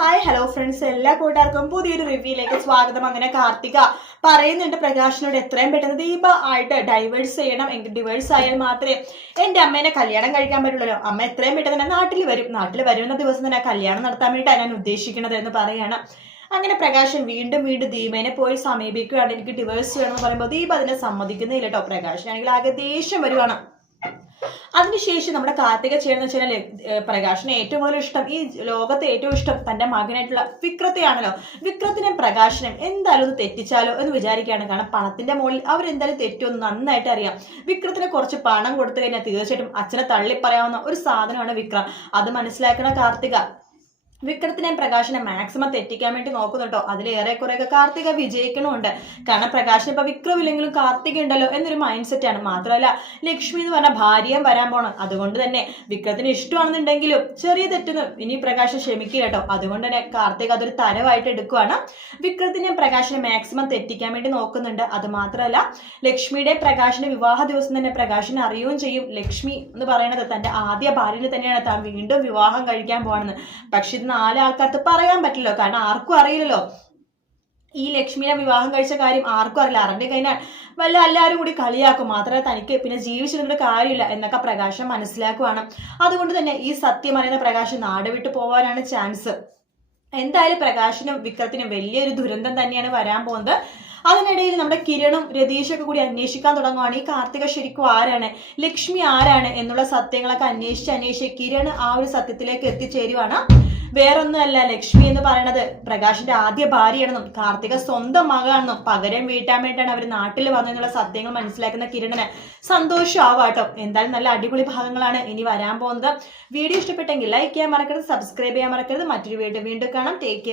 Hi hello friends, എല്ലാ കൂട്ടുകാർക്കും പുതിയൊരു റിവ്യൂയിലേക്ക് സ്വാഗതം. അങ്ങനെ കാർത്തിക പറയുന്നുണ്ട് പ്രകാശിനോട് എത്രയും പെട്ടെന്ന് ദീപ ആയിട്ട് ഡൈവേഴ്സ് ചെയ്യണം, എങ്കിൽ ഡിവേഴ്സ് ആയാൽ മാത്രമേ എൻ്റെ അമ്മേനെ കല്യാണം കഴിക്കാൻ പറ്റുള്ളൂ. അമ്മ എത്രയും പെട്ടെന്ന് തന്നെ നാട്ടിൽ വരുന്ന ദിവസം തന്നെ കല്യാണം നടത്താൻ വേണ്ടിയിട്ടാണ് ഞാൻ ഉദ്ദേശിക്കുന്നത് എന്ന് പറയുകയാണ്. അങ്ങനെ പ്രകാശൻ വീണ്ടും ദീപനെ പോയി സമീപിക്കുകയാണ്. എനിക്ക് ഡിവേഴ്സ് ചെയ്യണമെന്ന് പറയുമ്പോൾ ദീപ അതിനെ സമ്മതിക്കുന്നില്ല കേട്ടോ. പ്രകാശനാണെങ്കിൽ ആകെ ദേഷ്യം വരുവാണ്. അതിനുശേഷം നമ്മുടെ കാർത്തിക ചെയ്യുന്ന വെച്ചാൽ പ്രകാശിന് ഏറ്റവും കൂടുതൽ ഇഷ്ടം, ഈ ലോകത്തെ ഏറ്റവും ഇഷ്ടം തന്റെ മകനായിട്ടുള്ള വിക്രത്തെയാണല്ലോ. വിക്രത്തിനും പ്രകാശനും എന്തായാലും ഒന്ന് തെറ്റിച്ചാലോ എന്ന് വിചാരിക്കുകയാണ്. കാരണം പണത്തിന്റെ മുകളിൽ അവരെന്തായാലും തെറ്റുമെന്ന് നന്നായിട്ട് അറിയാം. വിക്രത്തിന് കുറച്ച് പണം കൊടുത്തു കഴിഞ്ഞാൽ തീർച്ചയായിട്ടും അച്ഛനെ തള്ളി പറയാവുന്ന ഒരു സാധനമാണ് വിക്രം. അത് മനസ്സിലാക്കണ കാർത്തിക വിക്രത്തിനെയും പ്രകാശനെ മാക്സിമം തെറ്റിക്കാൻ വേണ്ടി നോക്കുന്നുട്ടോ. അതിലേറെ കുറെയൊക്കെ കാർത്തിക വിജയിക്കണമുണ്ട്. കാരണം പ്രകാശന് ഇപ്പൊ വിക്രമില്ലെങ്കിലും കാർത്തിക ഉണ്ടല്ലോ എന്നൊരു മൈൻഡ് സെറ്റ് ആണ്. മാത്രമല്ല ലക്ഷ്മി എന്ന് പറഞ്ഞ ഭാര്യയും വരാൻ പോണം. അതുകൊണ്ട് തന്നെ വിക്രത്തിന് ഇഷ്ടമാണെന്നുണ്ടെങ്കിലും ചെറിയ തെറ്റൊന്നും ഇനി പ്രകാശൻ ക്ഷമിക്കുക കേട്ടോ. അതുകൊണ്ട് തന്നെ കാർത്തിക അതൊരു തരവായിട്ട് എടുക്കുവാണ്. വിക്രത്തിനെയും പ്രകാശനെ മാക്സിമം തെറ്റിക്കാൻ വേണ്ടി നോക്കുന്നുണ്ട്. അത് മാത്രമല്ല ലക്ഷ്മിയുടെ പ്രകാശന്റെ വിവാഹ ദിവസം തന്നെ പ്രകാശനെ അറിയുകയും ചെയ്യും. ലക്ഷ്മി എന്ന് പറയുന്നത് തന്റെ ആദ്യ ഭാര്യനെ തന്നെയാണ് താൻ വീണ്ടും വിവാഹം കഴിക്കാൻ പോകണമെന്ന്. പക്ഷെ ഇത് 4 ആൾക്കാർക്ക് പറയാൻ പറ്റില്ലോ. കാരണം ആർക്കും അറിയില്ലല്ലോ ഈ ലക്ഷ്മിയെ വിവാഹം കഴിച്ച കാര്യം. ആർക്കും അറിയില്ല. അറിഞ്ഞു കഴിഞ്ഞാൽ എല്ലാവരും കൂടി കളിയാക്കും. മാത്രമല്ല തനിക്ക് പിന്നെ ജീവിച്ചിരുന്നൊരു കാര്യമില്ല എന്നൊക്കെ പ്രകാശം മനസ്സിലാക്കുവാണ്. അതുകൊണ്ട് തന്നെ ഈ സത്യം അറിയുന്ന പ്രകാശം നാട് വിട്ടു പോവാനാണ് ചാൻസ്. എന്തായാലും പ്രകാശിനും വിക്രത്തിനും വലിയൊരു ദുരന്തം തന്നെയാണ് വരാൻ പോകുന്നത്. അതിനിടയിൽ നമ്മുടെ കിരണും രതീഷൊക്കെ കൂടി അന്വേഷിക്കാൻ തുടങ്ങുവാണ്. ഈ കാർത്തിക ശരിക്കും ആരാണ്, ലക്ഷ്മി ആരാണ് എന്നുള്ള സത്യങ്ങളൊക്കെ അന്വേഷിച്ച് കിരണ് ആ ഒരു സത്യത്തിലേക്ക് എത്തിച്ചേരുവാണ്. വേറൊന്നുമല്ല, ലക്ഷ്മി എന്ന് പറയുന്നത് പ്രകാശിന്റെ ആദ്യ ഭാര്യയാണെന്നും കാർത്തിക സ്വന്തം മകളാണെന്നും പകരം വീട്ടാൻ വേണ്ടിയാണ് അവർ നാട്ടിൽ വന്നെന്നുള്ള സത്യങ്ങൾ മനസ്സിലാക്കുന്ന കിരണിന് സന്തോഷമാവാട്ടോ. എന്തായാലും നല്ല അടിപൊളി ഭാഗങ്ങളാണ് ഇനി വരാൻ പോകുന്നത്. വീഡിയോ ഇഷ്ടപ്പെട്ടെങ്കിൽ ലൈക്ക് ചെയ്യാൻ മറക്കരുത്, സബ്സ്ക്രൈബ് ചെയ്യാൻ മറക്കരുത്. മറ്റൊരു വീഡിയോ വീണ്ടും കാണാം. Take care.